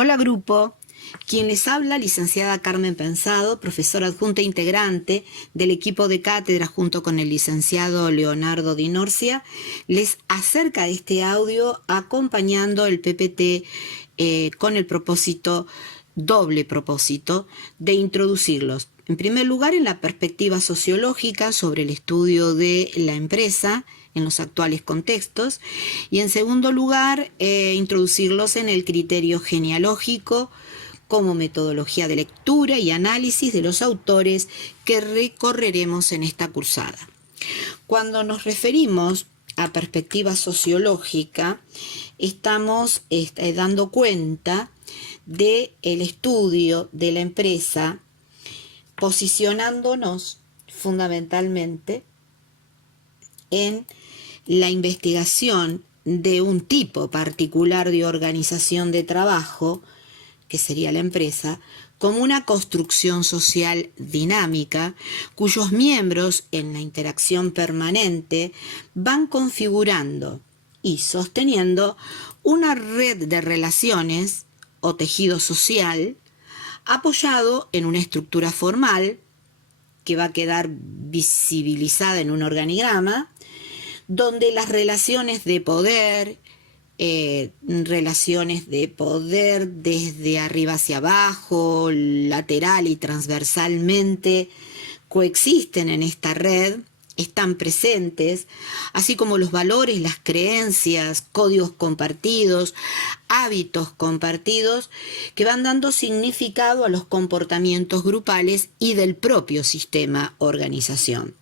Hola grupo, quien les habla, licenciada Carmen Pensado, profesora adjunta integrante del equipo de cátedra junto con el licenciado Leonardo Di Norcia, les acerca este audio acompañando el PPT con el doble propósito de introducirlos. En primer lugar, en la perspectiva sociológica sobre el estudio de la empresa en los actuales contextos, y en segundo lugar, introducirlos en el criterio genealógico como metodología de lectura y análisis de los autores que recorreremos en esta cursada. Cuando nos referimos a perspectiva sociológica, estamos dando cuenta del estudio de la empresa, posicionándonos fundamentalmente en la investigación de un tipo particular de organización de trabajo, que sería la empresa, como una construcción social dinámica, cuyos miembros en la interacción permanente van configurando y sosteniendo una red de relaciones o tejido social apoyado en una estructura formal que va a quedar visibilizada en un organigrama, donde las relaciones de poder desde arriba hacia abajo, lateral y transversalmente, coexisten en esta red, están presentes, así como los valores, las creencias, códigos compartidos, hábitos compartidos, que van dando significado a los comportamientos grupales y del propio sistema organización.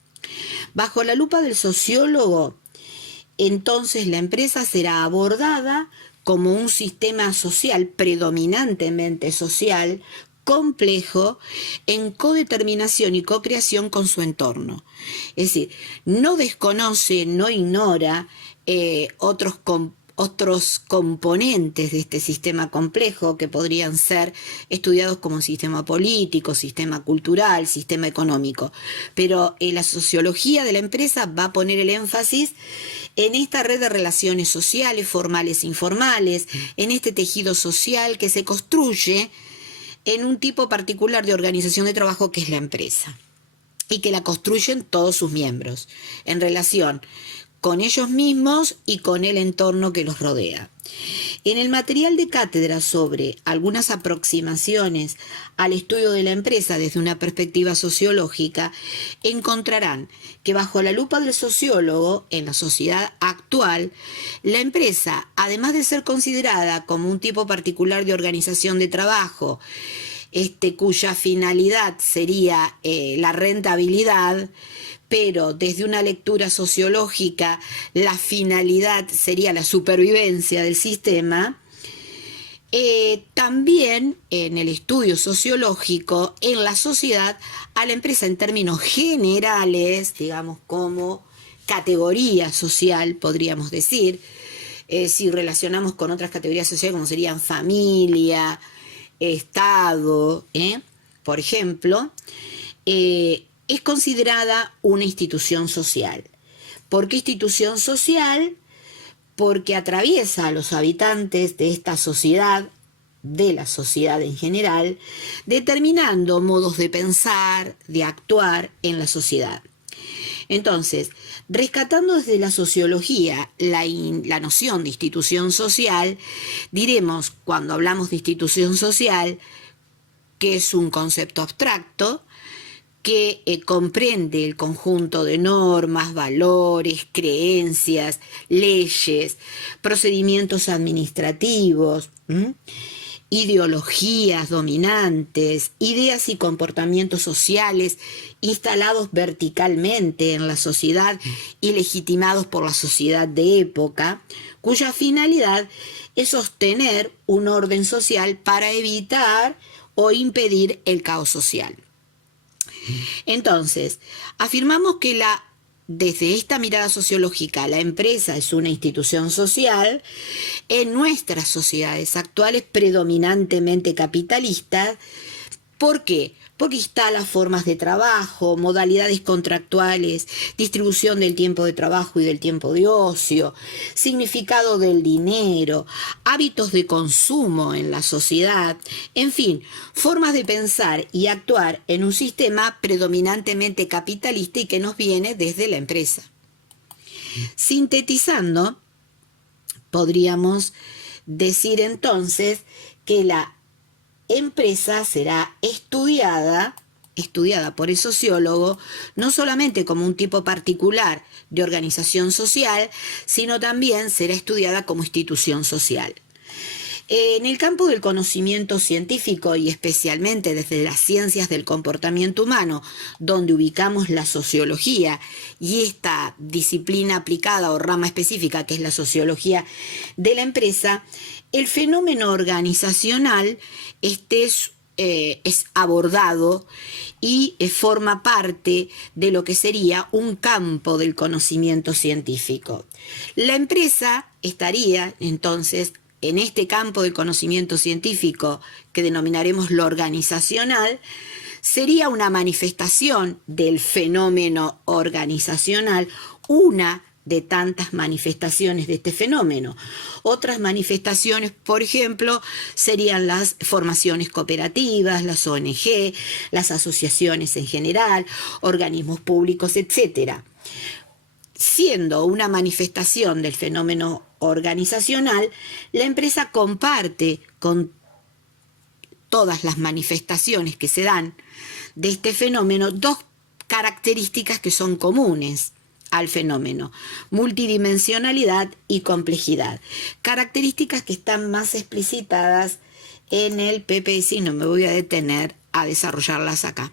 Bajo la lupa del sociólogo, entonces la empresa será abordada como un sistema social, predominantemente social, complejo, en codeterminación y cocreación con su entorno. Es decir, no desconoce, no ignora otros componentes de este sistema complejo que podrían ser estudiados como sistema político, sistema cultural, sistema económico. Pero la sociología de la empresa va a poner el énfasis en esta red de relaciones sociales, formales e informales, en este tejido social que se construye en un tipo particular de organización de trabajo que es la empresa, y que la construyen todos sus miembros, en relación con ellos mismos y con el entorno que los rodea. En el material de cátedra sobre algunas aproximaciones al estudio de la empresa desde una perspectiva sociológica, encontrarán que bajo la lupa del sociólogo, en la sociedad actual, la empresa, además de ser considerada como un tipo particular de organización de trabajo, cuya finalidad sería la rentabilidad, pero desde una lectura sociológica la finalidad sería la supervivencia del sistema, también en el estudio sociológico, en la sociedad, a la empresa en términos generales, digamos como categoría social, podríamos decir, si relacionamos con otras categorías sociales como serían familia, Estado, por ejemplo, es considerada una institución social. ¿Por qué institución social? Porque atraviesa a los habitantes de esta sociedad, de la sociedad en general, determinando modos de pensar, de actuar en la sociedad. Entonces, rescatando desde la sociología la noción de institución social, diremos, cuando hablamos de institución social, que es un concepto abstracto, que comprende el conjunto de normas, valores, creencias, leyes, procedimientos administrativos, ideologías dominantes, ideas y comportamientos sociales instalados verticalmente en la sociedad y legitimados por la sociedad de época, cuya finalidad es sostener un orden social para evitar o impedir el caos social. Entonces, afirmamos que desde esta mirada sociológica, la empresa es una institución social en nuestras sociedades actuales predominantemente capitalistas, ¿Por qué? Porque instala formas de trabajo, modalidades contractuales, distribución del tiempo de trabajo y del tiempo de ocio, significado del dinero, hábitos de consumo en la sociedad, en fin, formas de pensar y actuar en un sistema predominantemente capitalista y que nos viene desde la empresa. Sintetizando, podríamos decir entonces que la empresa será estudiada por el sociólogo, no solamente como un tipo particular de organización social, sino también será estudiada como institución social. En el campo del conocimiento científico y especialmente desde las ciencias del comportamiento humano, donde ubicamos la sociología y esta disciplina aplicada o rama específica que es la sociología de la empresa, el fenómeno organizacional es abordado y forma parte de lo que sería un campo del conocimiento científico. La empresa estaría entonces en este campo del conocimiento científico que denominaremos lo organizacional, sería una manifestación del fenómeno organizacional, una de tantas manifestaciones de este fenómeno. Otras manifestaciones, por ejemplo, serían las formaciones cooperativas, las ONG, las asociaciones en general, organismos públicos, etc. Siendo una manifestación del fenómeno organizacional, la empresa comparte con todas las manifestaciones que se dan de este fenómeno dos características que son comunes al fenómeno: multidimensionalidad y complejidad. Características que están más explicitadas en el PPS y no me voy a detener a desarrollarlas acá.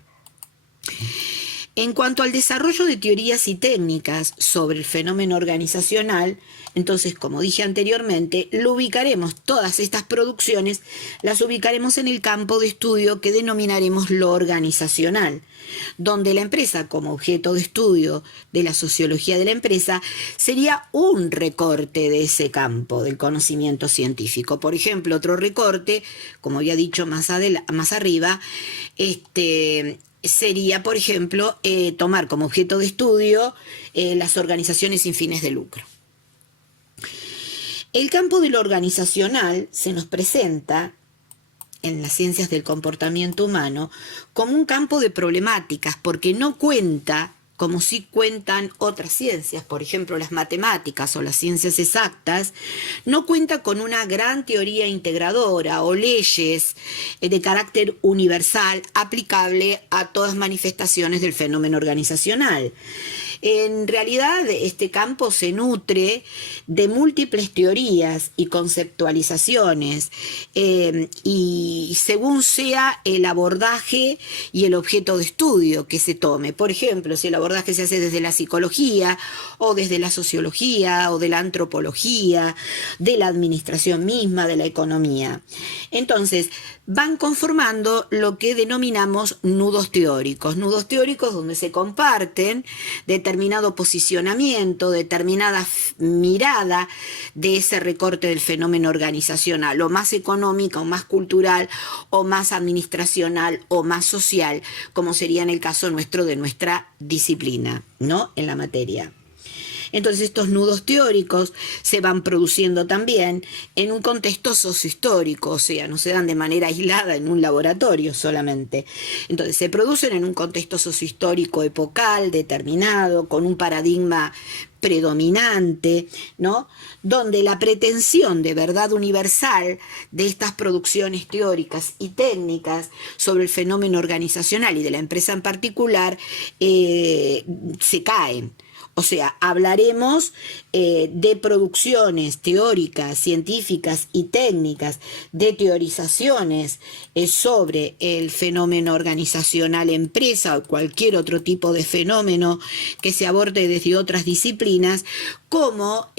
En cuanto al desarrollo de teorías y técnicas sobre el fenómeno organizacional, entonces, como dije anteriormente, lo ubicaremos, todas estas producciones, las ubicaremos en el campo de estudio que denominaremos lo organizacional, donde la empresa, como objeto de estudio de la sociología de la empresa, sería un recorte de ese campo del conocimiento científico. Por ejemplo, otro recorte, como había dicho más arriba, sería, por ejemplo, tomar como objeto de estudio las organizaciones sin fines de lucro. El campo de lo organizacional se nos presenta en las ciencias del comportamiento humano como un campo de problemáticas, porque no cuenta, como sí cuentan otras ciencias, por ejemplo las matemáticas o las ciencias exactas, no cuenta con una gran teoría integradora o leyes de carácter universal aplicable a todas manifestaciones del fenómeno organizacional. En realidad, este campo se nutre de múltiples teorías y conceptualizaciones y según sea el abordaje y el objeto de estudio que se tome. Por ejemplo, si el abordaje se hace desde la psicología o desde la sociología o de la antropología, de la administración misma, de la economía. Entonces, van conformando lo que denominamos nudos teóricos donde se comparten determinado posicionamiento, determinada mirada de ese recorte del fenómeno organizacional, o más económica, o más cultural, o más administracional, o más social, como sería en el caso nuestro de nuestra disciplina, ¿no? En la materia. Entonces estos nudos teóricos se van produciendo también en un contexto sociohistórico, o sea, no se dan de manera aislada en un laboratorio solamente. Entonces se producen en un contexto sociohistórico epocal, determinado, con un paradigma predominante, ¿no? Donde la pretensión de verdad universal de estas producciones teóricas y técnicas sobre el fenómeno organizacional y de la empresa en particular se caen. O sea, hablaremos de producciones teóricas, científicas y técnicas, de teorizaciones sobre el fenómeno organizacional empresa o cualquier otro tipo de fenómeno que se aborde desde otras disciplinas, como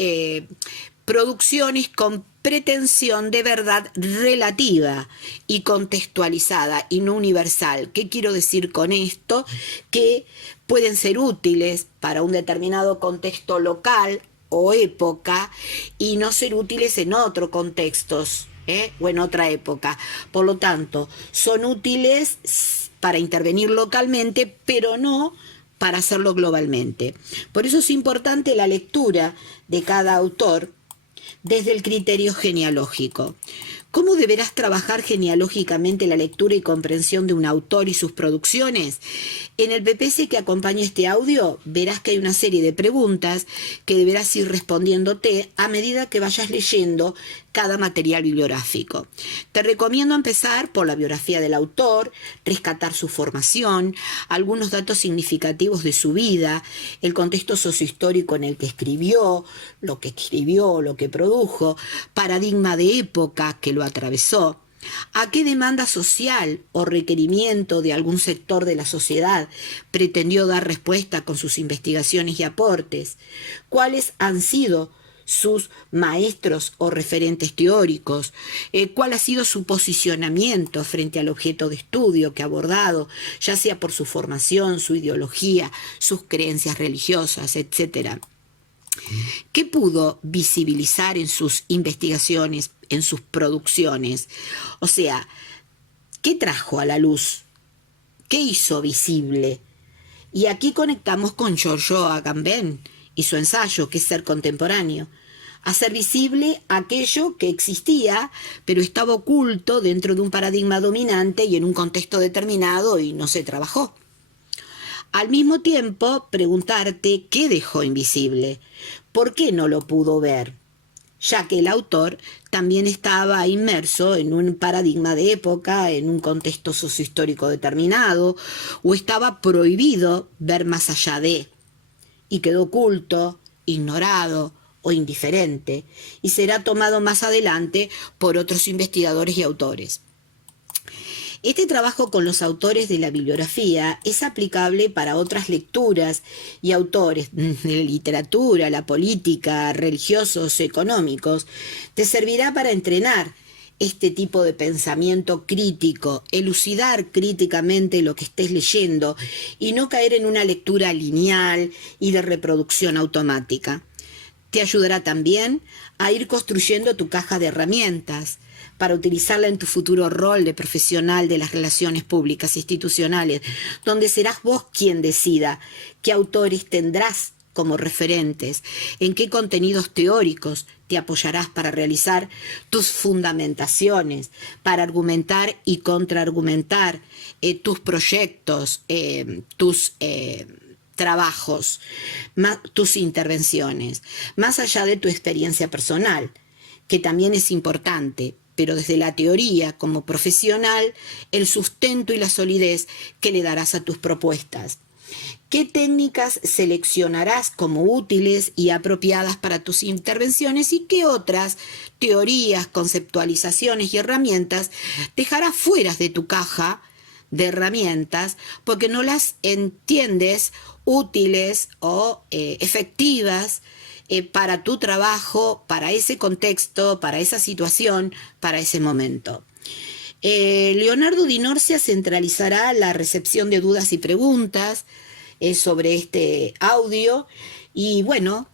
producciones con pretensión de verdad relativa y contextualizada y no universal. ¿Qué quiero decir con esto? Que pueden ser útiles para un determinado contexto local o época y no ser útiles en otros contextos o en otra época. Por lo tanto, son útiles para intervenir localmente, pero no para hacerlo globalmente. Por eso es importante la lectura de cada autor desde el criterio genealógico. ¿Cómo deberás trabajar genealógicamente la lectura y comprensión de un autor y sus producciones? En el PPS que acompaña este audio verás que hay una serie de preguntas que deberás ir respondiéndote a medida que vayas leyendo cada material bibliográfico. Te recomiendo empezar por la biografía del autor, rescatar su formación, algunos datos significativos de su vida, el contexto sociohistórico en el que escribió, lo que produjo, paradigma de época que lo atravesó. ¿A qué demanda social o requerimiento de algún sector de la sociedad pretendió dar respuesta con sus investigaciones y aportes? ¿Cuáles han sido sus maestros o referentes teóricos? ¿Cuál ha sido su posicionamiento frente al objeto de estudio que ha abordado, ya sea por su formación, su ideología, sus creencias religiosas, etcétera? ¿Qué pudo visibilizar en sus investigaciones, en sus producciones? O sea, ¿qué trajo a la luz? ¿Qué hizo visible? Y aquí conectamos con Giorgio Agamben y su ensayo, que es Ser contemporáneo. Hacer visible aquello que existía, pero estaba oculto dentro de un paradigma dominante y en un contexto determinado y no se trabajó. Al mismo tiempo, preguntarte qué dejó invisible, por qué no lo pudo ver, ya que el autor también estaba inmerso en un paradigma de época, en un contexto sociohistórico determinado, o estaba prohibido ver más allá de, y quedó oculto, ignorado o indiferente, y será tomado más adelante por otros investigadores y autores. Este trabajo con los autores de la bibliografía es aplicable para otras lecturas y autores de la literatura, la política, religiosos, económicos. Te servirá para entrenar este tipo de pensamiento crítico, elucidar críticamente lo que estés leyendo y no caer en una lectura lineal y de reproducción automática. Te ayudará también a ir construyendo tu caja de herramientas para utilizarla en tu futuro rol de profesional de las relaciones públicas institucionales, donde serás vos quien decida qué autores tendrás como referentes, en qué contenidos teóricos te apoyarás para realizar tus fundamentaciones, para argumentar y contraargumentar tus proyectos, tus trabajos, tus intervenciones, más allá de tu experiencia personal, que también es importante, pero desde la teoría como profesional, el sustento y la solidez que le darás a tus propuestas. ¿Qué técnicas seleccionarás como útiles y apropiadas para tus intervenciones y qué otras teorías, conceptualizaciones y herramientas dejarás fuera de tu caja de herramientas porque no las entiendes útiles o efectivas para tu trabajo, para ese contexto, para esa situación, para ese momento? Leonardo Di Norcia centralizará la recepción de dudas y preguntas sobre este audio y bueno,